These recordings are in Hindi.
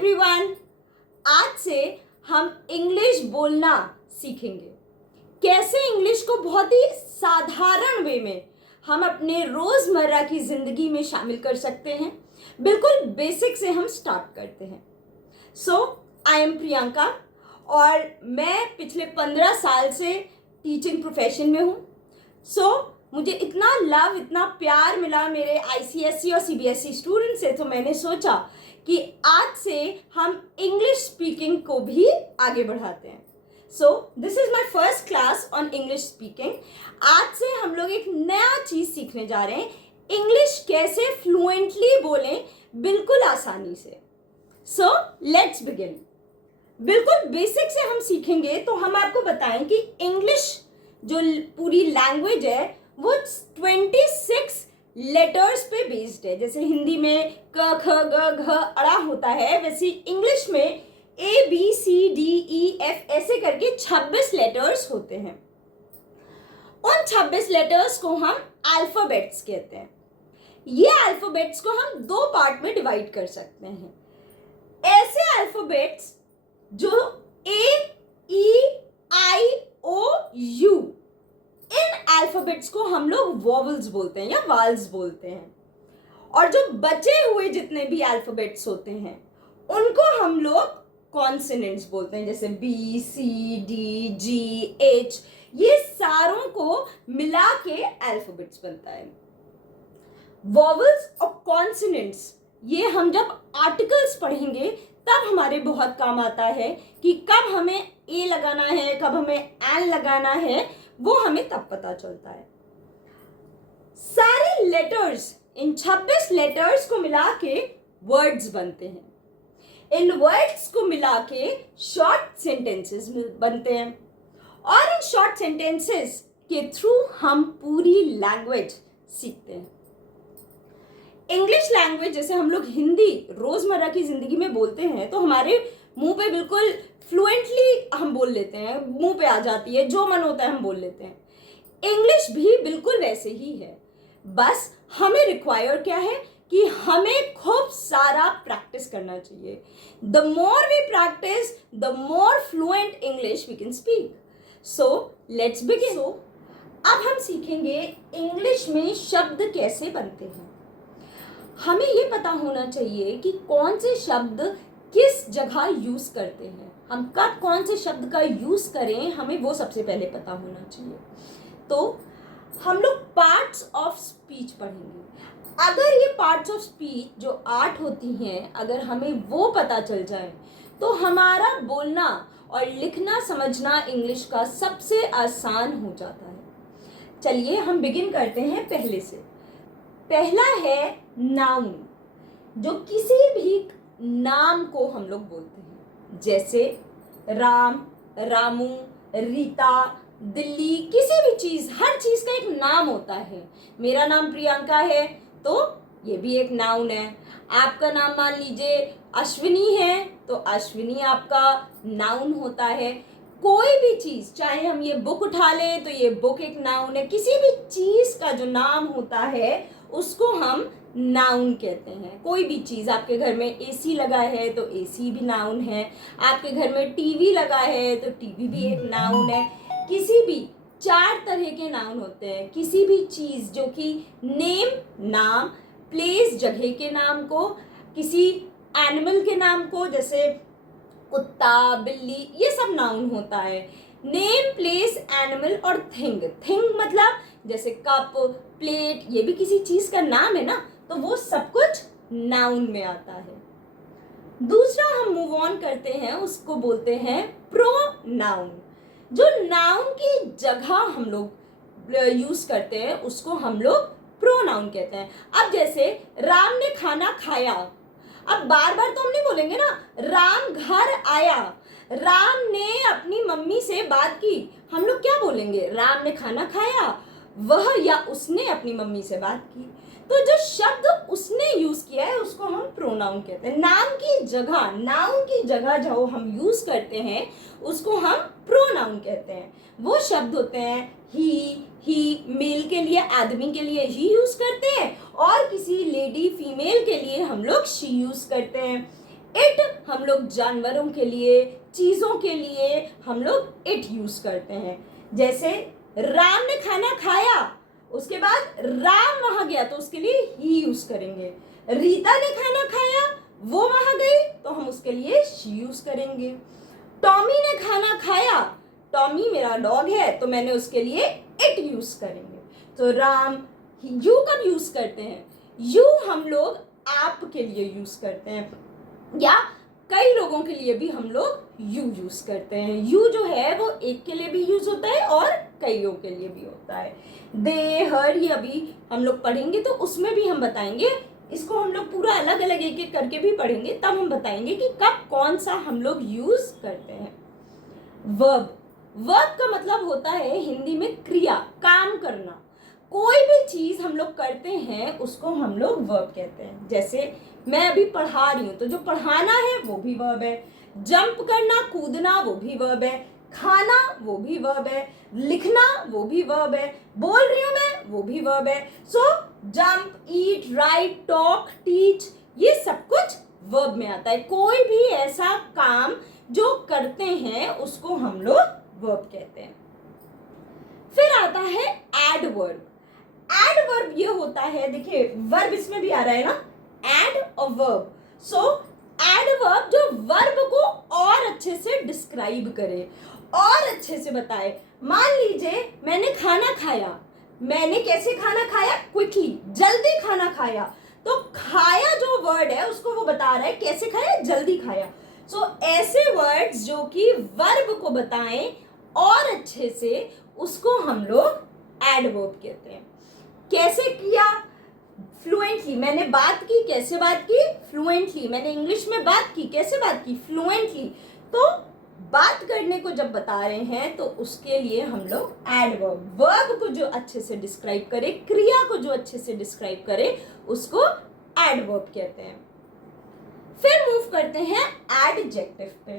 एवरीवन, आज से हम इंग्लिश बोलना सीखेंगे। कैसे इंग्लिश को बहुत ही साधारण वे में हम अपने रोजमर्रा की जिंदगी में शामिल कर सकते हैं। बिल्कुल बेसिक से हम स्टार्ट करते हैं। आई एम प्रियंका और मैं पिछले 15 साल से टीचिंग प्रोफेशन में हूँ। मुझे इतना लव, इतना प्यार मिला मेरे ICSE और CBSE स्टूडेंट से, तो मैंने सोचा कि आज से हम इंग्लिश स्पीकिंग को भी आगे बढ़ाते हैं। This is my first class on English speaking. आज से हम लोग एक नया चीज सीखने जा रहे हैं, इंग्लिश कैसे फ्लुएंटली बोलें बिल्कुल आसानी से। Let's begin. बिल्कुल बेसिक से हम सीखेंगे। तो हम आपको बताएं कि इंग्लिश जो पूरी लैंग्वेज है वो 26 लेटर्स पे बेस्ड है। जैसे हिंदी में क ख ग घ अड़ा होता है, वैसे इंग्लिश में ABCDEF ऐसे करके 26 लेटर्स होते हैं। उन 26 लेटर्स को हम अल्फाबेट्स कहते हैं। ये अल्फाबेट्स को हम दो पार्ट में डिवाइड कर सकते हैं। ऐसे अल्फाबेट्स जो AEIOU, इन अल्फाबेट्स को हम लोग वॉवल्स बोलते हैं या वाल्स बोलते हैं। और जो बचे हुए जितने भी अल्फाबेट्स होते हैं उनको हम लोग कॉन्सोनेंट्स बोलते हैं, जैसे B, C, D, G, H। ये सारों को मिला के अल्फाबेट्स बनता है। वॉवल्स और कॉन्सोनेंट्स ये हम जब आर्टिकल्स पढ़ेंगे तब हमारे बहुत काम आता है कि कब हमें A लगाना है, कब हमें L लगाना है, वो हमें तब पता चलता है। सारे लेटर्स, इन 26 लेटर्स को मिला के वर्ड्स बनते हैं। इन वर्ड्स को मिला के शॉर्ट सेंटेंसेस बनते हैं और इन शॉर्ट सेंटेंसेस के थ्रू हम पूरी लैंग्वेज सीखते हैं। इंग्लिश लैंग्वेज जैसे हम लोग हिंदी रोजमर्रा की जिंदगी में बोलते हैं तो हमारे मुंह पे बिल्कुल फ्लुएंटली हम बोल लेते हैं, मुंह पे आ जाती है, जो मन होता है हम बोल लेते हैं। इंग्लिश भी बिल्कुल वैसे ही है, बस हमें रिक्वायर क्या है कि हमें खूब सारा प्रैक्टिस करना चाहिए। The more we practice the more fluent English we can speak. Let's begin. अब हम सीखेंगे इंग्लिश में शब्द कैसे बनते हैं। हमें ये पता होना चाहिए कि कौन से शब्द किस जगह यूज करते हैं, हम कब कौन से शब्द का यूज करें, हमें वो सबसे पहले पता होना चाहिए। तो हम लोग पार्ट्स ऑफ स्पीच पढ़ेंगे। अगर ये पार्ट्स ऑफ स्पीच जो 8 होती हैं, अगर हमें वो पता चल जाए तो हमारा बोलना और लिखना समझना इंग्लिश का सबसे आसान हो जाता है। चलिए हम बिगिन करते हैं पहले से। पहला है नाउन, जो किसी भी नाम को हम लोग बोलते हैं, जैसे राम, रामू, रीता, दिल्ली, किसी भी चीज, हर चीज का एक नाम होता है। मेरा नाम प्रियंका है तो ये भी एक नाउन है। आपका नाम मान लीजिए अश्विनी है तो अश्विनी आपका नाउन होता है। कोई भी चीज, चाहे हम ये बुक उठा लें तो ये बुक एक नाउन है। किसी भी चीज का जो नाम होता है उसको हम नाउन कहते हैं। कोई भी चीज, आपके घर में AC लगा है तो AC भी नाउन है, आपके घर में TV लगा है तो TV भी एक नाउन है। किसी भी 4 तरह के नाउन होते हैं। किसी भी चीज जो कि नेम, नाम, प्लेस, जगह के नाम को, किसी एनिमल के नाम को, जैसे कुत्ता, बिल्ली, ये सब नाउन होता है। नेम, प्लेस, एनिमल और थिंग। थिंग मतलब जैसे कप, प्लेट, ये भी किसी चीज का नाम है ना, तो वो सब कुछ नाउन में आता है। दूसरा हम मूव ऑन करते हैं, उसको बोलते हैं प्रोनाउन। जो नाउन की जगह हम लोग यूज करते हैं उसको हम लोग प्रोनाउन कहते हैं। अब जैसे राम ने खाना खाया, अब बार बार तो हम नहीं बोलेंगे ना राम घर आया, राम ने अपनी मम्मी से बात की, हम लोग क्या बोलेंगे? राम ने खाना खाया, वह या उसने अपनी मम्मी से बात की। तो जो शब्द उसने यूज किया है उसको हम प्रोनाउन कहते हैं। नाम की जगह, नाउन की जगह जो हम यूज करते हैं उसको हम प्रोनाउन कहते हैं। वो शब्द होते हैं ही, मेल के लिए, आदमी के लिए ही यूज करते हैं और किसी लेडी, फीमेल के लिए हम लोग शी यूज करते हैं। इट हम हम लोग जानवरों के लिए, चीज़ों के लिए हम लोग इट यूज़ करते हैं। जैसे राम ने खाना खाया, उसके बाद राम वहाँ गया तो उसके लिए ही यूज़ करेंगे। रीता ने खाना खाया, वो वहाँ गई तो हम उसके लिए शी यूज़ करेंगे। टॉमी ने खाना खाया, टॉमी मेरा डॉग है तो मैंने उसके लिए इट यूज़ करेंगे। तो राम, यू कब यूज़ करते हैं? यू हम लोग आप के लिए यूज़ करते हैं, या कई लोगों के लिए भी हम लोग यू यूज़ करते हैं। यू जो है वो एक के लिए भी यूज़ होता है और कईयों के लिए भी होता है। दे, हर, ये अभी हम लोग पढ़ेंगे तो उसमें भी हम बताएंगे। इसको हम लोग पूरा अलग अलग एक एक करके भी पढ़ेंगे, तब हम बताएंगे कि कब कौन सा हम लोग यूज़ करते हैं। वर्ब, वर्ब का मतलब होता है हिंदी में क्रिया, काम करना। कोई भी चीज हम लोग करते हैं उसको हम लोग वर्ब कहते हैं। जैसे मैं अभी पढ़ा रही हूँ तो जो पढ़ाना है वो भी वर्ब है। जंप करना, कूदना, वो भी वर्ब है। खाना, वो भी वर्ब है। लिखना, वो भी वर्ब है। बोल रही हूँ मैं, वो भी वर्ब है। सो जंप, ईट, राइट, टॉक, टीच, ये सब कुछ वर्ब में आता है। कोई भी ऐसा काम जो करते हैं उसको हम लोग वर्ब कहते हैं। फिर आता है एडवर्ब। एडवर्ब ये होता है, देखिए वर्ब इसमें भी आ रहा है ना, एड और वर्ब। सो एडवर्ब जो वर्ब को और अच्छे से डिस्क्राइब करे और अच्छे से बताए। मान लीजिए मैंने खाना खाया, मैंने कैसे खाना खाया? क्विकली, जल्दी खाना खाया। तो खाया जो वर्ड है उसको वो बता रहा है कैसे खाया, जल्दी खाया। सो ऐसे वर्ड्स जो कि वर्ब को बताएं और अच्छे से, उसको हम लोग एडवर्ब कहते हैं। कैसे किया? फ्लुएंटली, मैंने बात की, कैसे बात की? फ्लुएंटली। मैंने इंग्लिश में बात की, कैसे बात की? फ्लुएंटली। तो बात करने को जब बता रहे हैं तो उसके लिए हम लोग एडवर्ब, वर्ब को जो अच्छे से डिस्क्राइब करे, क्रिया को जो अच्छे से डिस्क्राइब करे, उसको एडवर्ब कहते हैं। फिर मूव करते हैं एडजेक्टिव पे।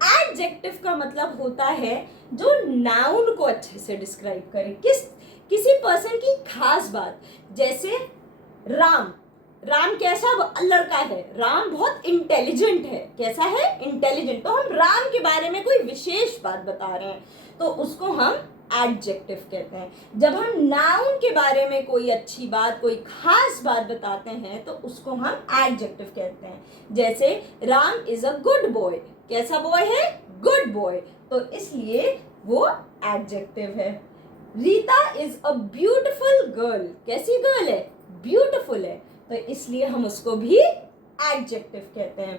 एडजेक्टिव का मतलब होता है जो नाउन को अच्छे से डिस्क्राइब करे, किसी पर्सन की खास बात। जैसे राम, राम कैसा लड़का है? राम बहुत इंटेलिजेंट है। कैसा है? इंटेलिजेंट। तो हम राम के बारे में कोई विशेष बात बता रहे हैं तो उसको हम एडजेक्टिव कहते हैं। जब हम नाउन के बारे में कोई अच्छी बात, कोई खास बात बताते हैं तो उसको हम एडजेक्टिव कहते हैं। जैसे Ram is a good boy. कैसा बॉय है? Good boy. तो इसलिए वो एडजेक्टिव है। Rita is a beautiful girl. कैसी गर्ल है? ब्यूटिफुल है। तो इसलिए हम उसको भी एडजेक्टिव कहते हैं।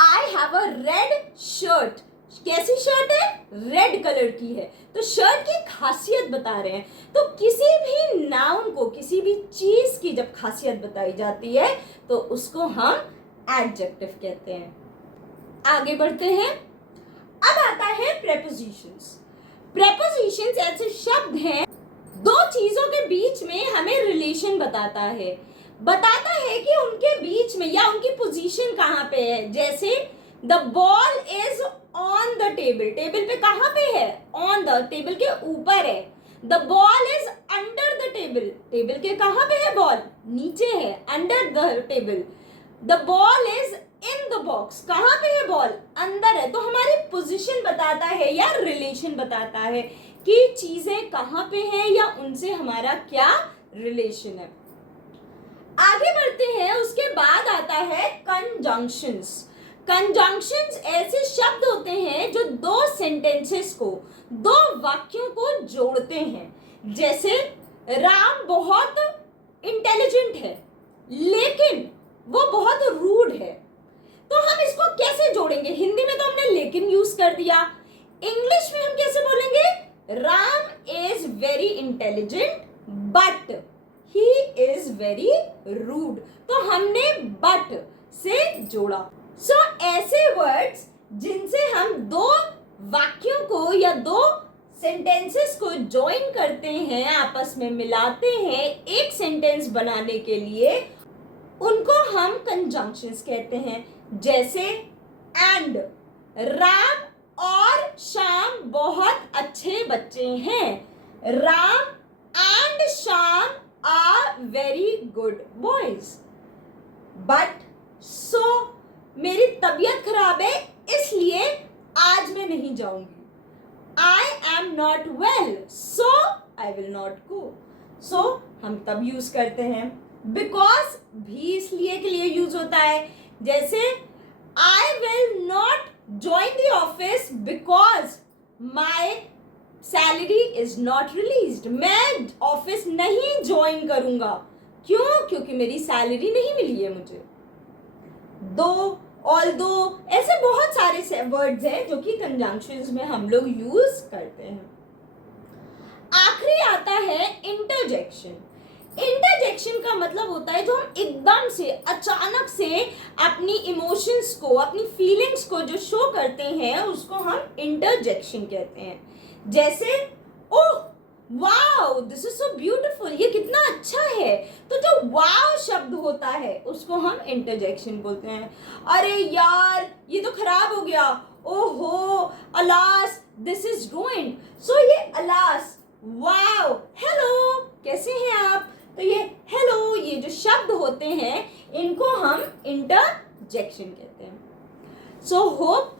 I have a red shirt. कैसी शर्ट है? रेड कलर की है। तो शर्ट की खासियत बता रहे हैं। तो किसी भी नाउन को, किसी भी चीज की जब खासियत बताई जाती है तो उसको हम एडजेक्टिव कहते हैं। आगे बढ़ते हैं। अब आता है प्रेपोजिशंस। प्रेपोजिशंस ऐसे शब्द हैं, दो चीजों के बीच में हमें रिलेशन बताता है कि उनके बीच में या उनकी पोजीशन कहाँ पे है। जैसे the ball is on the table. Table पे कहाँ पे है? ऑन द, टेबल के ऊपर है। The ball is under the table. Table के कहाँ पे है बॉल? नीचे है, under the table. The ball is in the box. कहाँ पे है बॉल? अंदर है। तो हमारी पोजीशन बताता है या रिलेशन बताता है कि चीजें कहाँ पे हैं या उनसे हमारा क्या रिलेशन है। आगे बढ़ते हैं। उसके बाद आता है कंजंक्शंस। कंजंक्शंस ऐसे शब्द होते हैं जो दो सेंटेंसेस को, दो वाक्यों को जोड़ते हैं। जैसे राम बहुत इंटेलिजेंट है लेकिन वो बहुत रूड है। तो हम इसको कैसे जोड़ेंगे? हिंदी में तो हमने लेकिन यूज कर दिया, इंग्लिश में हम कैसे बोलेंगे? Ram is very intelligent but he is very rude. तो हमने बट से जोड़ा। सो ऐसे वर्ड्स जिनसे हम दो वाक्यों को या दो सेंटेंसेस को ज्वाइन करते हैं, आपस में मिलाते हैं एक सेंटेंस बनाने के लिए, उनको हम कंजंक्शंस कहते हैं। जैसे एंड, राम और श्याम बहुत अच्छे बच्चे हैं। Ram and Shyam are very good boys. But, so, मेरी तबीयत खराब है इसलिए आज मैं नहीं जाऊंगी. I am not well, so I will not go. So हम तब यूज करते हैं. Because भी इसलिए के लिए यूज होता है. जैसे I will not join the office because my salary is not released. मैं ऑफिस नहीं ज्वाइन करूंगा. क्यों? क्योंकि मेरी सैलरी नहीं मिली है मुझे. दो, ऑल्दो, ऐसे बहुत सारे वर्ड्स हैं जो कि कंजंक्शंस में हम लोग यूज करते हैं. आखिरी आता है इंटरजेक्शन. इंटरजेक्शन का मतलब होता है जो हम एकदम से अचानक से अपनी इमोशंस को, अपनी फीलिंग्स को जो शो करते हैं उसको हम इंटरजेक्शन कहते हैं. जैसे oh wow this is so beautiful, ये कितना अच्छा है. तो जो वाओ शब्द होता है उसको हम इंटरजेक्शन बोलते हैं. अरे यार ये तो खराब हो गया. ओहो अलास दिस इज रूइंड. सो ये अलास, वाओ, हेलो कैसे हैं आप. तो ये हेलो, ये जो शब्द होते हैं इनको हम इंटरजेक्शन कहते हैं. सो होप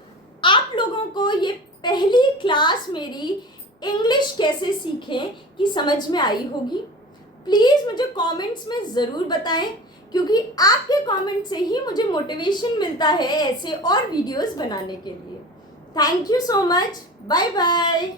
आप लोगों को ये पहली क्लास मेरी इंग्लिश कैसे सीखें की समझ में आई होगी. प्लीज़ मुझे कमेंट्स में ज़रूर बताएं क्योंकि आपके कमेंट से ही मुझे मोटिवेशन मिलता है ऐसे और वीडियोस बनाने के लिए. Thank you so much. Bye bye.